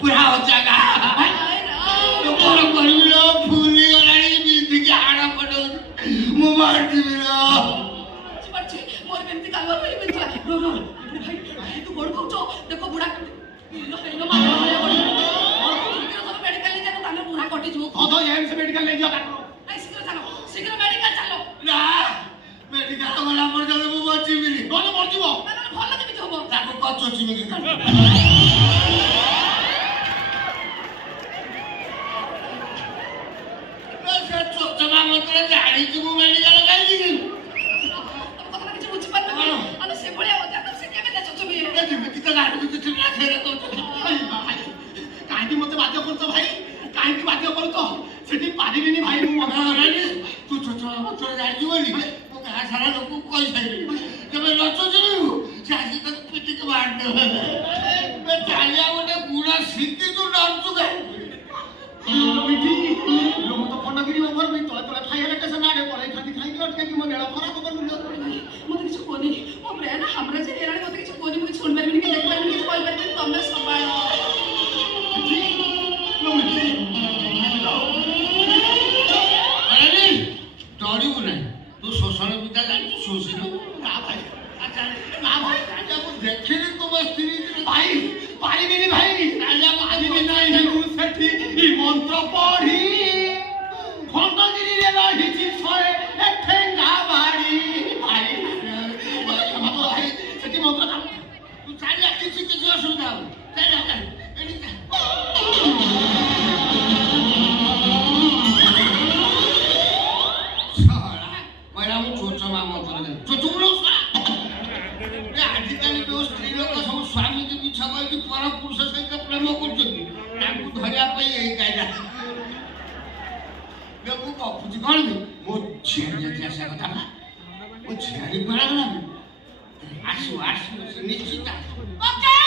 पूरा हो जाएगा तो कौन करियो लो फूली गलानी बिंदी के हाड़ा पड़ो मु मार दिबी लो बच्चे मोर केमती कालवा होई बिंचा रो रो भाई तू गोड़ पहुंचो देखो बुढ़ा लो हेलो मार और शीघ्र सब मेडिकल ले जाओ ताने बुढ़ा कटी जो तो एम से मेडिकल ले जाओ नहीं शीघ्र मेडिकल चलो ना मेडिकल तो गला पड़ जाले मु बची बिली कोन मर जीवो ना भल केमती होबो ताको कचोची में के जमा मत जानी कि मु मेडिकल काई दी कथा किछ बुझी पात अन से बळिया होता तब से केमे दे चचो बिये ए दिबे तो गाड़ी तो चला खेरे तो काई की मते बाध्य करतो भाई काई की बाध्य करतो सेठी पारिबिनी भाई मु मना करानी तू छोटा मत जाई जीवली मु कहा सारा लोग कोई सही जब लचो जीव जासी तक पिटी के मार दे मैं चालिया गोटे गुड़ा सिद्धि तू डर तू गए मिठी लोग तो फनगिरी ओवर में तोले तोले फायर स्टेशन आडे पळे खाती खाई के अटके कि मो बेड़ा खराब कर लु मते किछ कोनी ओ ब्रेन हमरा जे एरानी मते किछ कोनी मुझे छोड़ परबिनी के देख परबिनी किछ कॉल परबिनी तमे संभाळ जी नो मिठी अरे डरी बुना तू शोषण विद्या जान तू शोषिल ना भाई अच्छा ना भाई राजा को देखिनी तो बस स्त्री भाई पारिबिनी भाई राजा पारिबिनी नहीं है तू सेठी ई मंत्र पढ़ी खंडगिरी रे रहिची छय ए ठेंगा बाड़ी भाई भाई सेठी मंत्र काम तू चाली किछि किछि असुविधा हो चल चल एनी जा छाड़ा पहिला मु छोटमा मंत्र दे छोटुलो ए आजिकाली तो स्त्री लोक सब स्वामी के पीछा कि पर पुरुष सहित प्रेम करछथि ताकू धरिया पई एई कायदा देखू कपूजी कौन भी मो झियारी जति आशा कथा ना मो झियारी बड़ा ना आसु आसु निश्चित ओके